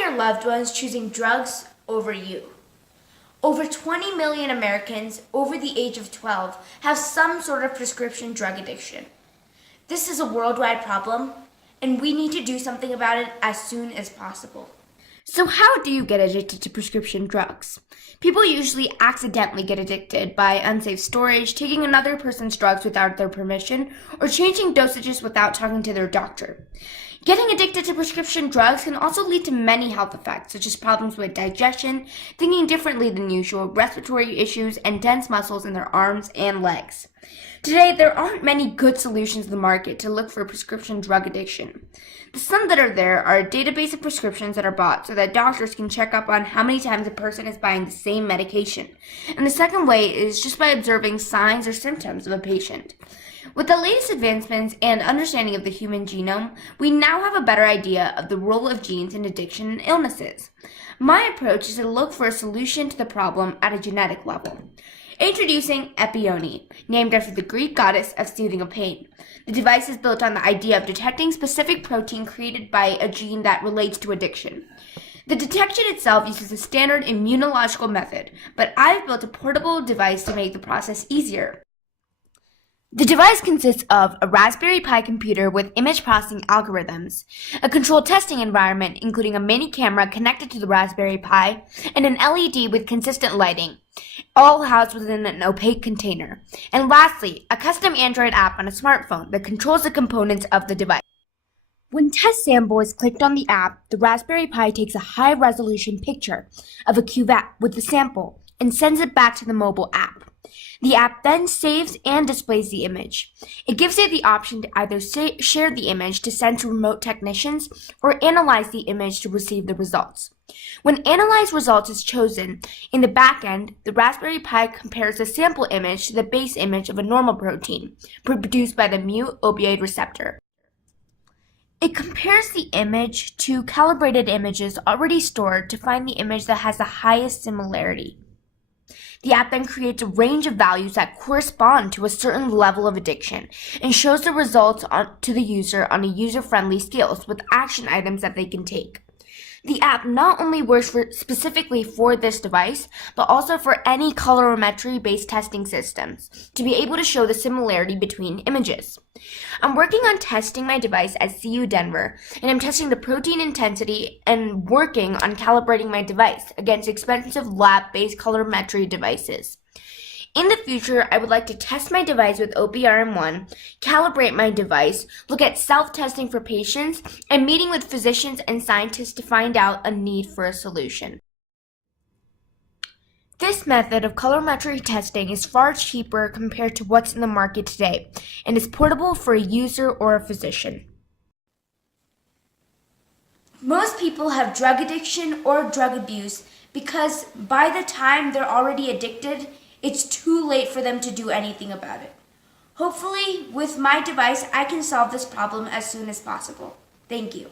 your loved ones choosing drugs over you. Over 20 million Americans over the age of 12 have some sort of prescription drug addiction. This is a worldwide problem, and we need to do something about it as soon as possible. So how do you get addicted to prescription drugs? People usually accidentally get addicted by unsafe storage, taking another person's drugs without their permission, or changing dosages without talking to their doctor. Getting addicted to prescription drugs can also lead to many health effects, such as problems with digestion, thinking differently than usual, respiratory issues, and tense muscles in their arms and legs. Today, there aren't many good solutions in the market to look for prescription drug addiction. The some that are there are a database of prescriptions that are bought so that doctors can check up on how many times a person is buying the same medication. And the second way is just by observing signs or symptoms of a patient. With the latest advancements and understanding of the human genome, we now have a better idea of the role of genes in addiction and illnesses. My approach is to look for a solution to the problem at a genetic level. Introducing Epione, named after the Greek goddess of soothing of pain. The device is built on the idea of detecting specific protein created by a gene that relates to addiction. The detection itself uses a standard immunological method, but I've built a portable device to make the process easier. The device consists of a Raspberry Pi computer with image processing algorithms, a controlled testing environment including a mini camera connected to the Raspberry Pi, and an LED with consistent lighting, all housed within an opaque container. And lastly, a custom Android app on a smartphone that controls the components of the device. When Test Sample is clicked on the app, the Raspberry Pi takes a high-resolution picture of a cuvette with the sample and sends it back to the mobile app. The app then saves and displays the image. It gives you the option to either share the image to send to remote technicians or analyze the image to receive the results. When Analyze Results is chosen, in the back end, the Raspberry Pi compares the sample image to the base image of a normal protein produced by the mu opioid receptor. It compares the image to calibrated images already stored to find the image that has the highest similarity. The app then creates a range of values that correspond to a certain level of addiction and shows the results to the user on a user-friendly scale with action items that they can take. The app not only works specifically for this device, but also for any colorimetry-based testing systems to be able to show the similarity between images. I'm working on testing my device at CU Denver, and I'm testing the protein intensity and working on calibrating my device against expensive lab-based colorimetry devices. In the future, I would like to test my device with OPRM1, calibrate my device, look at self-testing for patients, and meeting with physicians and scientists to find out a need for a solution. This method of colorimetry testing is far cheaper compared to what's in the market today, and is portable for a user or a physician. Most people have drug addiction or drug abuse because by the time they're already addicted, it's too late for them to do anything about it. Hopefully, with my device, I can solve this problem as soon as possible. Thank you.